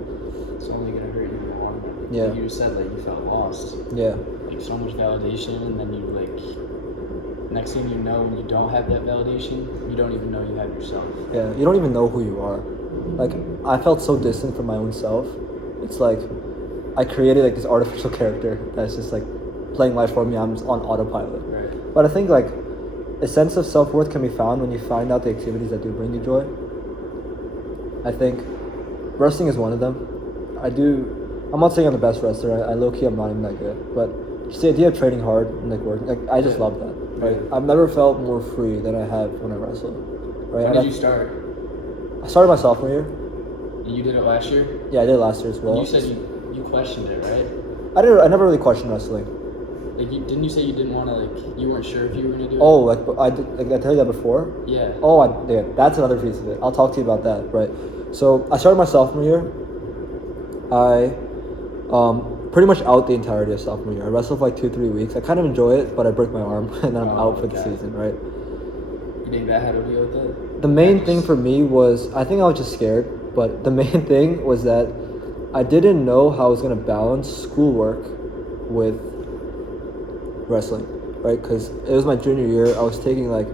it's only gonna hurt you in the long run. Yeah. Like you said, like you felt lost. Yeah. Like so much validation, and then you like next thing you know, when you don't have that validation, you don't even know you have yourself. Yeah, you don't even know who you are. Like, I felt so distant from my own self. It's like, I created like this artificial character that's just like playing life for me. I'm just on autopilot. Right. But I think like a sense of self-worth can be found when you find out the activities that do bring you joy. I think wrestling is one of them. I'm not saying I'm the best wrestler. I low-key I'm not even that good. But just the idea of training hard and like working, like I just love that. Right. I've never felt more free than I have when I wrestle. Right. When did you start? I started my sophomore year. And you did it last year? Yeah, I did it last year as well. You said you questioned it, right? I never really questioned wrestling. Like, didn't you say you didn't want to, like, you weren't sure if you were going to do it? Oh, like, I tell you that before? Yeah. Oh, yeah, that's another piece of it. I'll talk to you about that, right? So, I started my sophomore year. I Pretty much out the entirety of sophomore year. I wrestled for like 2-3 weeks. I kind of enjoy it, but I break my arm and then I'm out for the season, right? You think that had to deal with it? The main thing for me was, I think I was just scared, but the main thing was that I didn't know how I was going to balance schoolwork with wrestling, right? Because it was my junior year. I was taking like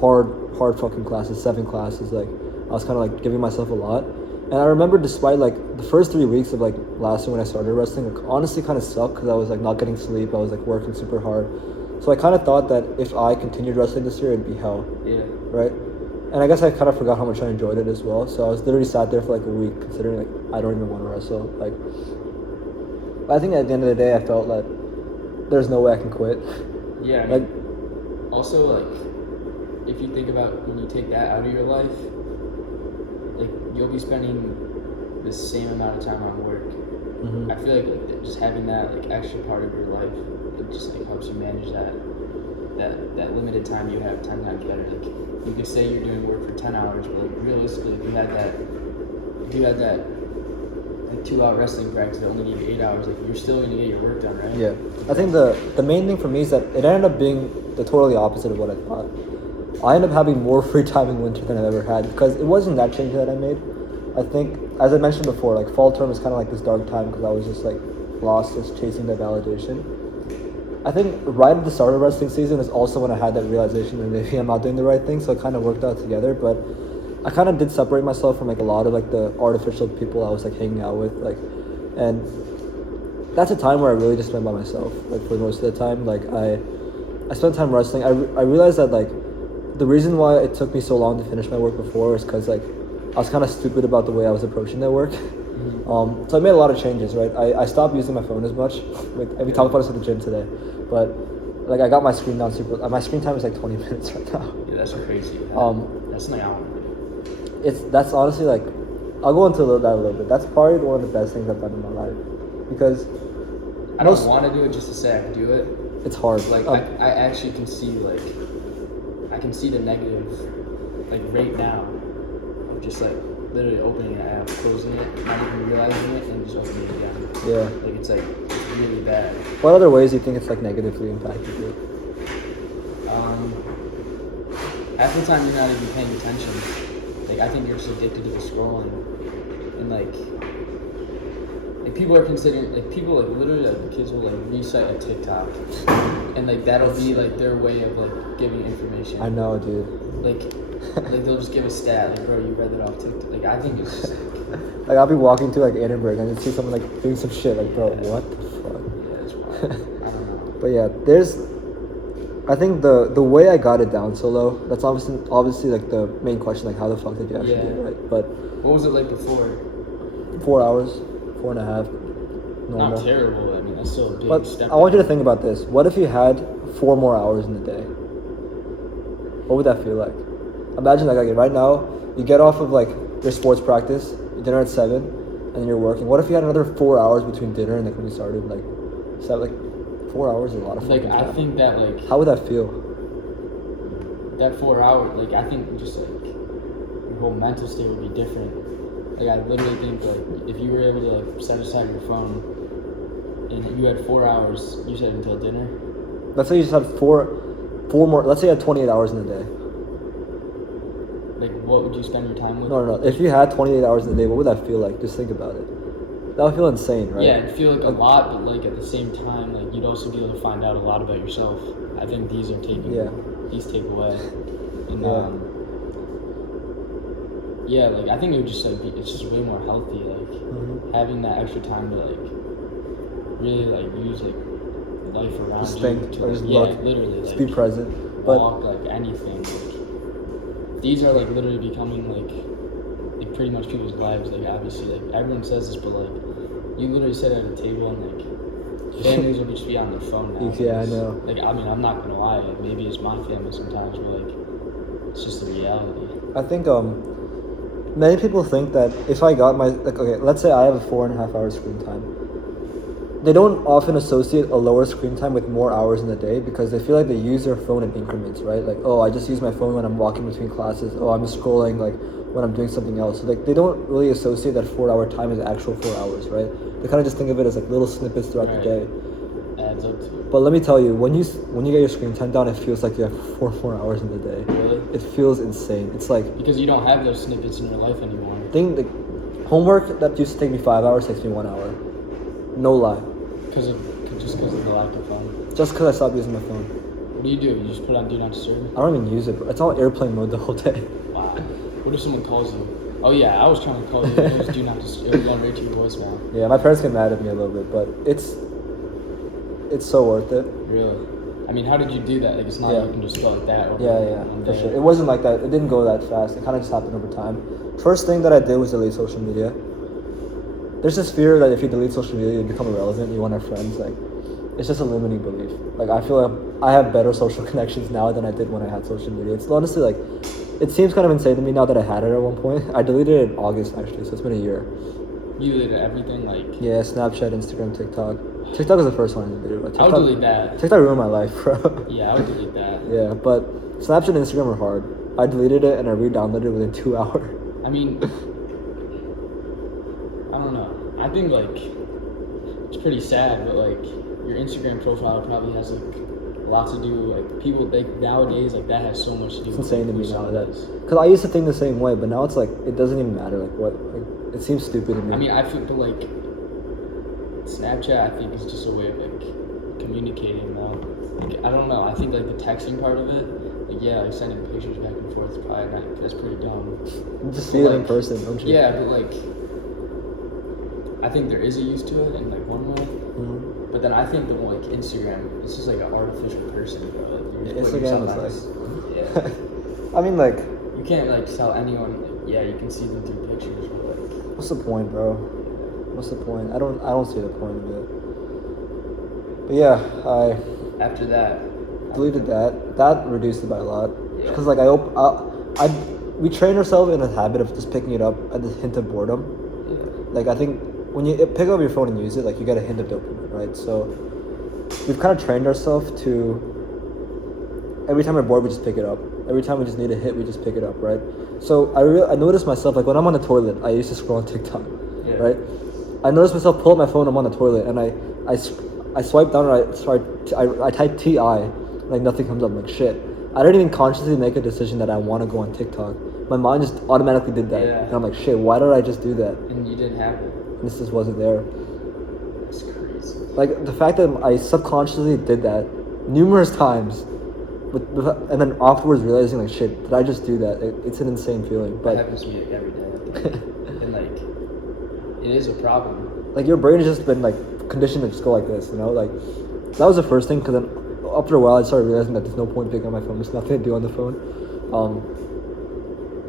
hard fucking classes, 7 classes. Like I was kind of like giving myself a lot. And I remember despite like the first 3 weeks of like last year when I started wrestling, like, honestly kind of sucked because I was like not getting sleep. I was like working super hard. So I kind of thought that if I continued wrestling this year, it'd be hell. Yeah. Right? And I guess I kind of forgot how much I enjoyed it as well. So I was literally sat there for like a week considering like I don't even want to wrestle. Like, I think at the end of the day, I felt that there's no way I can quit. Yeah. Like, also, like, if you think about when you take that out of your life, like, you'll be spending the same amount of time on work. mm-hmm. I feel like just having that, like, extra part of your life, it just, like, helps you manage that limited time you have 10 times better. Like, you could say you're doing work for 10 hours, but, like, realistically, if you had that like 2-hour wrestling practice that only gave you 8 hours, like, you're still going to get your work done, right? Yeah. I think the main thing for me is that it ended up being the totally opposite of what I thought. I ended up having more free time in winter than I've ever had because it wasn't that change that I made. I think, as I mentioned before, like fall term is kind of like this dark time because I was just like lost, just chasing that validation. I think right at the start of wrestling season is also when I had that realization that maybe I'm not doing the right thing, so it kind of worked out together. But I kind of did separate myself from like a lot of like the artificial people I was like hanging out with, like, and that's a time where I really just spent by myself, like for most of the time. Like I spent time wrestling. I realized that like the reason why it took me so long to finish my work before is because like I was kind of stupid about the way I was approaching that work. So I made a lot of changes, right? I stopped using my phone as much. Like, we talked about this at the gym today, but like I got my screen down super. My screen time is like 20 minutes right now. Yeah, that's crazy. That's like hour. That's honestly like, I'll go into that a little bit. That's probably one of the best things I've done in my life because I don't want to do it just to say I can do it. It's hard. Like I actually can see I can see the negative, like right now, of just like literally opening an app, closing it, not even realizing it, and just opening it again. Yeah. Like it's really bad. What other ways do you think it's like negatively impacted you? Half the time you're not even paying attention. Like I think you're just addicted to the scrolling, and like people are considering people like literally like kids will like recite a TikTok, and like that'll be like their way of like giving information. I know, dude. Like they'll just give a stat like, bro, you read that off TikTok. Like I think it's just like I'll be walking to like Edinburgh and I see someone like doing some shit like, bro, what the fuck? Yeah, it's wild. I don't know. But yeah, I think the way I got it down so low, that's obviously like the main question, like how the fuck did you actually do it, right? But what was it like before? 4 hours, 4.5, normal. Not terrible. I mean, that's still a big but step. I want you to think about this. What if you had 4 more hours in the day? What would that feel like? Imagine like right now, you get off of like your sports practice, you dinner at 7, and then you're working. What if you had another 4 hours between dinner and like when you started, like 4 hours is a lot of fucking time. I think that like how would that feel? That 4 hours, like I think just like your whole mental state would be different. Like I literally think like if you were able to like set aside your phone and you had 4 hours, you said until dinner. Let's say you just had four more. Let's say you had 28 hours in a day. Like what would you spend your time with? No. If you had 28 hours in a day, what would that feel like? Just think about it. That would feel insane, right? Yeah, it'd feel like a lot, but like at the same time, like you'd also be able to find out a lot about yourself. I think these take away. And like I think it would just like it's just way more healthy, like having that extra time to like really like use like life around just you. think, To, or just look, look, literally, just like, be present. Walk, like anything. Like, these are like literally becoming like pretty much people's lives. Like obviously, like everyone says this, but like you literally sit at a table and like families will just be on their phone now. Yeah, I know. Like I mean, I'm not gonna lie. Like, maybe it's my family sometimes, but like it's just the reality. I think many people think that if I got let's say I have a 4.5 hour screen time. They don't often associate a lower screen time with more hours in the day because they feel like they use their phone in increments, right? Like, oh, I just use my phone when I'm walking between classes. Oh, I'm just scrolling like when I'm doing something else. So, like, they don't really associate that 4-hour time as actual 4 hours, right? They kind of just think of it as like little snippets throughout the day. Adds up to. But let me tell you, when you get your screen time down, it feels like you have 4 more hours in the day. Really? It feels insane. It's like because you don't have those snippets in your life anymore. The homework that used to take me 5 hours takes me 1 hour. No lie. Just because of the lack of phone. Just because I stopped using my phone. What do? You just put it on Do Not Disturb? I don't even use it, bro. It's on airplane mode the whole day. Wow. What if someone calls you? Oh yeah, I was trying to call you. It was Do Not Disturb. It was going right to your voicemail. Yeah, my parents get mad at me a little bit, but it's so worth it. Really? I mean, how did you do that? Like, it's not like you can just go like that. Yeah, for sure. It wasn't like that. It didn't go that fast. It kind of just happened over time. First thing that I did was delete social media. There's this fear that if you delete social media, you become irrelevant. You won't have friends. Like, it's just a limiting belief. Like, I feel like I have better social connections now than I did when I had social media. It's honestly like, it seems kind of insane to me now that I had it at one point. I deleted it in August actually, so it's been a year. You deleted everything, like? Yeah, Snapchat, Instagram, TikTok. TikTok was the first one I deleted. But I would delete that. TikTok ruined my life, bro. Yeah, I would delete that. Yeah, but Snapchat and Instagram were hard. I deleted it and I re-downloaded it within 2 hours. I mean, I don't know. I think like it's pretty sad, but like your Instagram profile probably has like a lot to do. Like people, like nowadays, like that has so much to do. It's with insane to me now that, because I used to think the same way, but now it's like it doesn't even matter. Like what? Like, it seems stupid to me. I mean, I feel, but like Snapchat, I think is just a way of like communicating now. Like I don't know. I think like the texting part of it, like yeah, like sending pictures back and forth is probably not. That's pretty dumb. You just see it in person, don't you? Yeah, but like I think there is a use to it in like one way. Mm-hmm. But then I think that like Instagram, it's just like an artificial person. Bro. Like, you're just Instagram putting is yourself like, yeah. I mean, like, You can't like tell anyone. Like, yeah, you can see them through pictures, but like, what's the point, bro? What's the point? I don't see the point of it. But yeah, I after that, deleted that. That reduced it by a lot. Yeah. Because like we train ourselves in the habit of just picking it up at the hint of boredom. yeah. Like I think when you pick up your phone and use it, like you get a hint of dopamine, right? So we've kind of trained ourselves to every time we're bored, we just pick it up. Every time we just need a hit, we just pick it up, right? So I noticed myself, like when I'm on the toilet, I used to scroll on TikTok, Yeah. right? I noticed myself pull up my phone, I'm on the toilet, and I swipe down and I type TI, like nothing comes up. I'm like shit. I didn't even consciously make a decision that I want to go on TikTok. My mind just automatically did that, Yeah. and I'm like shit. Why did I just do that? And you didn't have it. This just wasn't there. It's crazy. Like the fact that I subconsciously did that numerous times, and then afterwards realizing like shit, did I just do that? It's an insane feeling. That But happens to me like every day. And like, it is a problem. like your brain has just been like conditioned to just go like this, you know? Like that was the first thing, because then after a while I started realizing that there's no point picking up my phone. There's nothing to do on the phone.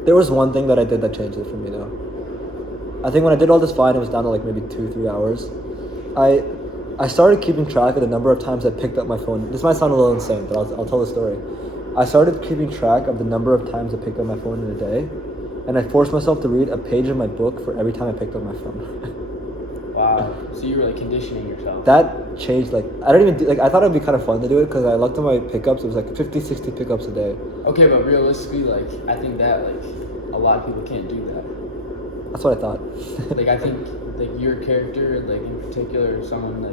There was one thing that I did that changed it for me though. I think when I did all this fine, it was down to like maybe 2-3 hours. I started keeping track of the number of times I picked up my phone. This might sound a little insane, but I'll tell the story. I started keeping track of the number of times I picked up my phone in a day, and I forced myself to read a page of my book for every time I picked up my phone. Wow. So you were like conditioning yourself. That changed, like, I don't even do, like, I thought it'd be kind of fun to do it, because I looked at my pickups, it was like 50-60 pickups a day. Okay, but realistically, like, I think that like a lot of people can't do that. That's what I thought. Like I think like your character, like in particular, or someone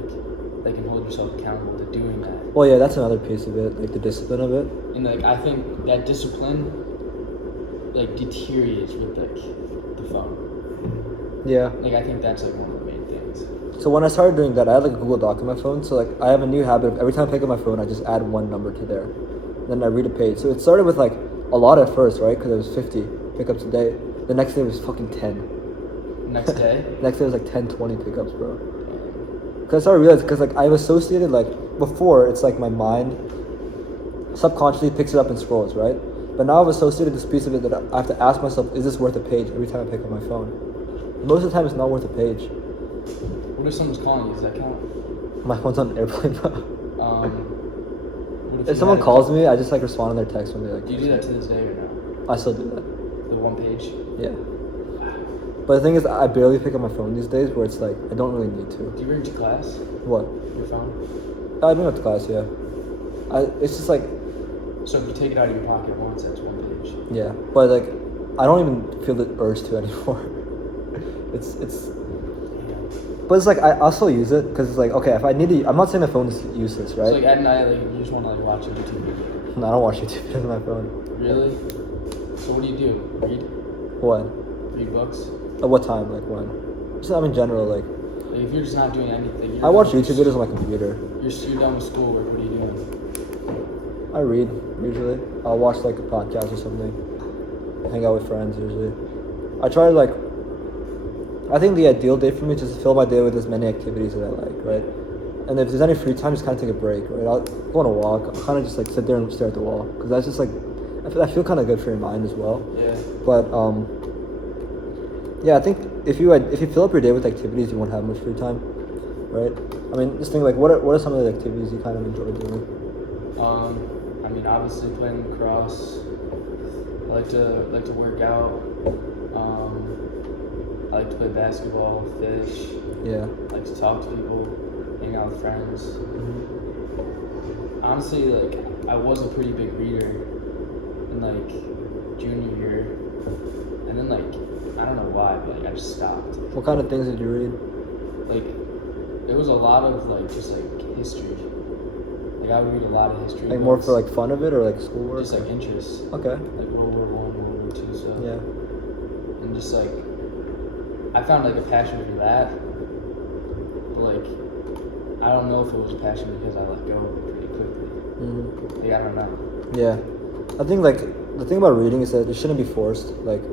like can hold yourself accountable to doing that. Well, yeah, that's another piece of it, like the discipline of it. And like I think that discipline like deteriorates with like the phone. Yeah. Like I think that's like one of the main things. So when I started doing that, I had like a Google Doc on my phone. So like I have a new habit of every time I pick up my phone, I just add one number to there. Then I read a page. So it started with like a lot at first, right? Because it was 50 pickups a day. The next day was fucking 10. Next day? Next day was like 10, 20 pickups, bro. Because I started realizing, because like I've associated, like before, it's like my mind subconsciously picks it up and scrolls, right? But now I've associated this piece of it that I have to ask myself, is this worth a page every time I pick up my phone? Most of the time it's not worth a page. What if someone's calling you? Does that count? My phone's on airplane, bro. What If someone calls me, I just like respond on their text when they like. Do you do that to this day or no? I still do that. The one page? Yeah. But the thing is, I barely pick up my phone these days, where it's like I don't really need to. Do you bring it to class? What? Your phone? I bring it to class, yeah. It's just like, So if you take it out of your pocket once, that's one page. yeah. But like, I don't even feel the urge to anymore. it's but it's like I still use it because it's like, okay, if I need to, I'm not saying the phone is useless, right? So like at night, like you just want to like watch a YouTube video. No, I don't watch YouTube videos on my phone. Really? So what do you do? Read? What? Read books? At what time? Like when? Just in general, like. Like if you're just not doing anything. I watch YouTube videos on my computer. You're done with schoolwork. What are you doing? I read usually. I'll watch like a podcast or something. Hang out with friends usually. I try to like. I think the ideal day for me is just to fill my day with as many activities as I like, right? And if there's any free time, just kind of take a break, right? I'll go on a walk. I'll kind of just like sit there and stare at the wall because that's just like, I feel kind of good for your mind as well. Yeah. But yeah, I think if you fill up your day with activities, you won't have much free time, right? I mean, just think like, what are some of the activities you kind of enjoy doing? I mean, obviously playing lacrosse. I like to work out. I like to play basketball, fish. Yeah. I like to talk to people, hang out with friends. Mm-hmm. Honestly, like I was a pretty big reader in like junior year, and then like I don't know why, but like I just stopped. What kind of things did you read? Like there was a lot of like just like history. Like I would read a lot of history. Like books. more for like fun of it or like schoolwork? Just like interests. Okay. Like World War I, World War II stuff. Yeah. And just like I found like a passion for that, but like I don't know if it was a passion because I let go pretty quickly. Mm-hmm. Like I don't know. Yeah, I think like the thing about reading is that it shouldn't be forced. Like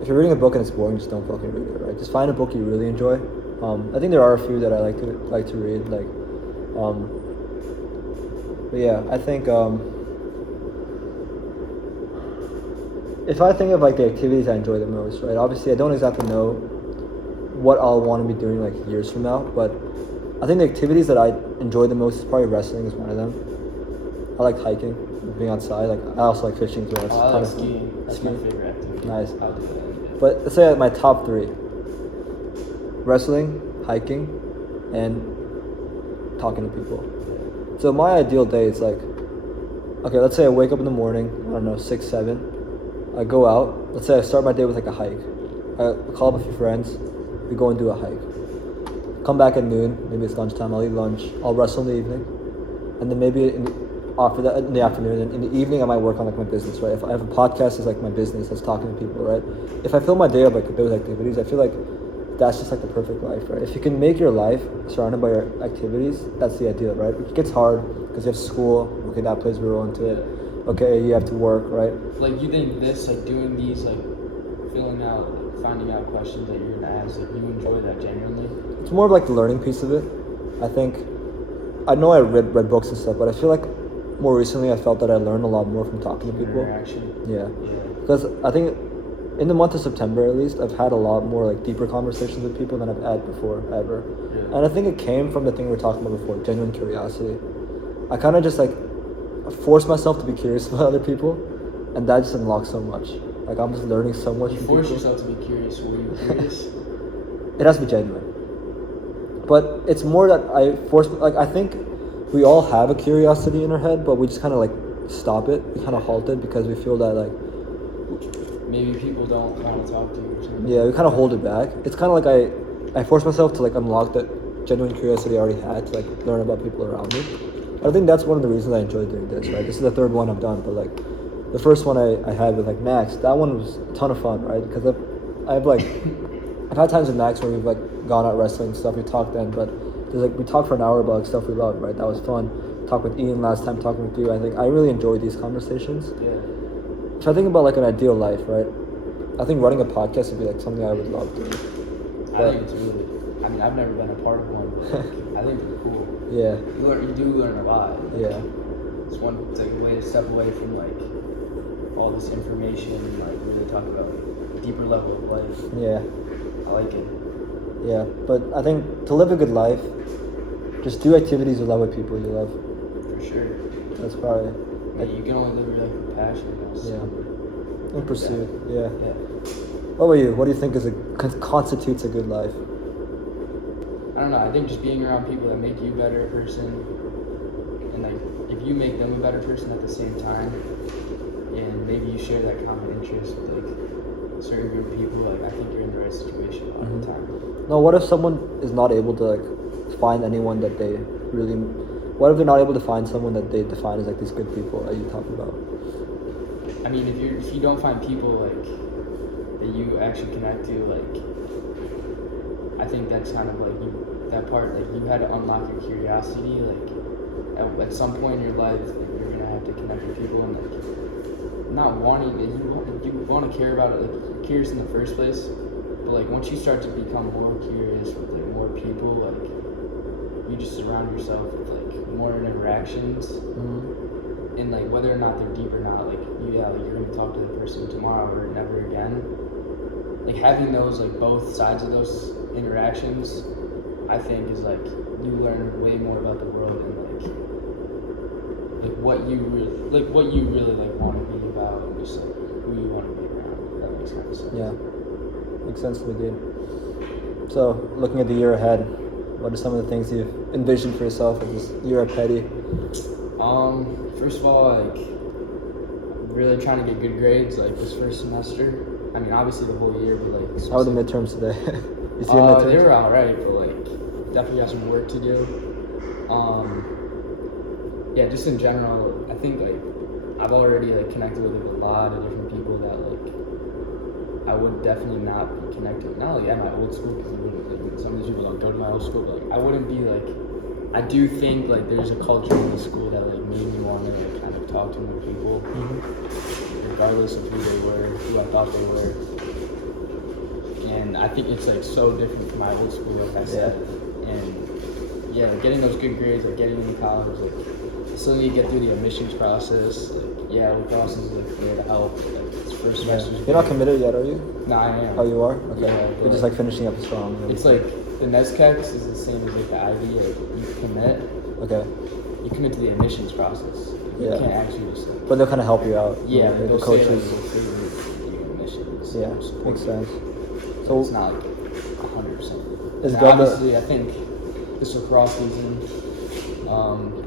if you're reading a book and it's boring, just don't fucking read it, right? Just find a book you really enjoy. I think there are a few that I like to read, like, but yeah, I think if I think of like the activities I enjoy the most, right? Obviously, I don't exactly know what I'll want to be doing like years from now, but I think the activities that I enjoy the most is probably wrestling is one of them. I like hiking, being outside. Like I also like fishing as well. It's I kind like of skiing. That's my favorite activity. Nice. I'll do that. But let's say my top three: wrestling, hiking, and talking to people. So my ideal day is like, okay, let's say I wake up in the morning, I don't know, 6, 7. I go out. Let's say I start my day with like a hike. I call up a few friends. We go and do a hike. Come back at noon. Maybe it's lunchtime. I'll eat lunch. I'll wrestle in the evening, and then maybe after that in the afternoon. And in the evening, I might work on like my business. Right. If I have a podcast, it's like my business. That's talking to people. Right. If I fill my day up like with those activities, I feel like that's just like the perfect life. Right. If you can make your life surrounded by your activities, that's the ideal. Right. It gets hard because you have school. Okay, that plays a role into it. Okay, you have to work. Right. Like you think this, like doing these, like filling out, like, finding out questions that you're gonna ask, like you enjoy that genuinely? It's more of like the learning piece of it. I think I know I read books and stuff, but I feel like more recently I felt that I learned a lot more from talking to people. Interaction. Yeah. Because I think in the month of September at least, I've had a lot more like deeper conversations with people than I've had before ever. Yeah. And I think it came from the thing we were talking about before, genuine curiosity. I kind of just like forced myself to be curious about other people, and that just unlocks so much. Like I'm just learning so much. You from force people. yourself to be curious. Were you curious? It has to be genuine. But it's more that I force, like I think we all have a curiosity in our head, but we just kind of like stop it. We kind of halt it because we feel that like maybe people don't want to talk to you or something. Yeah, we kind of hold it back. It's kind of like I force myself to like unlock that genuine curiosity I already had to like learn about people around me. I think that's one of the reasons I enjoy doing this, right? This is the third one I've done, but like the first one I had with like Max, that one was a ton of fun, right? Because I've had times with Max where we've like gone out wrestling and stuff. We talked then, but there's like we talked for an hour about like, stuff we love, right? That was fun. Talked with Ian last time, talking with you. I think I really enjoyed these conversations. Yeah. If I think about like an ideal life, right? I think running a podcast would be like something I would love doing. I think it's really. I mean, I've never been a part of one, but like, I think they're cool. Yeah. You do learn a lot. Yeah. It's like a way to step away from like all this information and like really talk about a deeper level of life. Yeah. I like it. Yeah, but I think to live a good life, just do activities you love with people you love. For sure. That's probably. I mean, you can only live your life with passion. Yeah. In pursuit. Yeah. Yeah. What about you? What do you think constitutes a good life? I don't know. I think just being around people that make you a better person, and like if you make them a better person at the same time, and maybe you share that common interest with like certain group of people, like I think you're in the right situation all the time. No, what if someone is not able to like find anyone that they really? What if they're not able to find someone that they define as like these good people that you talk about? I mean, if you don't find people like that you actually connect to, like I think that's kind of like that part, like you had to unlock your curiosity, like at some point in your life, like, you're gonna have to connect with people and like not wanting it, you want to care about it, like you're curious in the first place, but like once you start to become more curious with like more people, like you just surround yourself with like more interactions, and like whether or not they're deep or not, like you're gonna talk to the person tomorrow or never again. Like having those like both sides of those interactions, I think is like you learn way more about the world and like what you really like want to be about and just like who you want to be around. If that makes kind of sense. Yeah, makes sense to me, dude. So, looking at the year ahead, what are some of the things you've envisioned for yourself as this year at Petty? First of all, like really trying to get good grades like this first semester. I mean, obviously the whole year, but like how were the midterms today? You see midterms? They were alright, but like definitely got some work to do. Yeah, just in general, I think like I've already like connected with like, a lot of different people that like I would definitely not be connected. Not like at my old school, because like, some of these people don't go to my old school, but like I wouldn't be like. I do think like there's a culture in the school that like made me want to like kind of talk to more people, regardless of who they were, who I thought they were. And I think it's like so different from my old school, like I said. And yeah, like, getting those good grades, like getting into college, like still need to get through the admissions process. Like, yeah, the process is like there to help. Like it's first semester. You're not committed yet, are you? No, I am. Oh, you are? Okay. Yeah, you're just like finishing up strong. It's like the NESCACs is the same as like the IB. Like you commit. Okay. You commit to the admissions process. You can't actually just like. But they'll kind of help you out. Yeah, like, the coaches. Admissions. Yeah, makes sense. So it's not like 100%. Is obviously, I think this lacrosse season,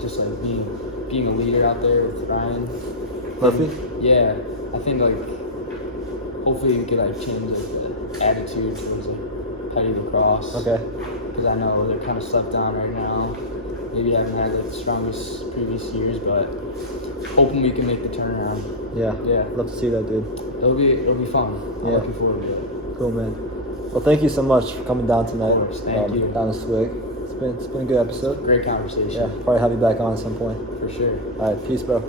just like being a leader out there with Ryan. Murphy? Yeah, I think like hopefully we could like change like, the attitude towards like Petty lacrosse. Okay. Because I know they're kind of slept down right now. Maybe haven't had like the strongest previous years, but hoping we can make the turnaround. Yeah. Yeah. Love to see that, dude. It'll be fun. I'm looking forward to it. Cool, man. Well, thank you so much for coming down tonight. Of course, thank you. Down to Swig. It's been a good episode. Great conversation. Yeah, probably have you back on at some point. For sure. All right, peace, bro.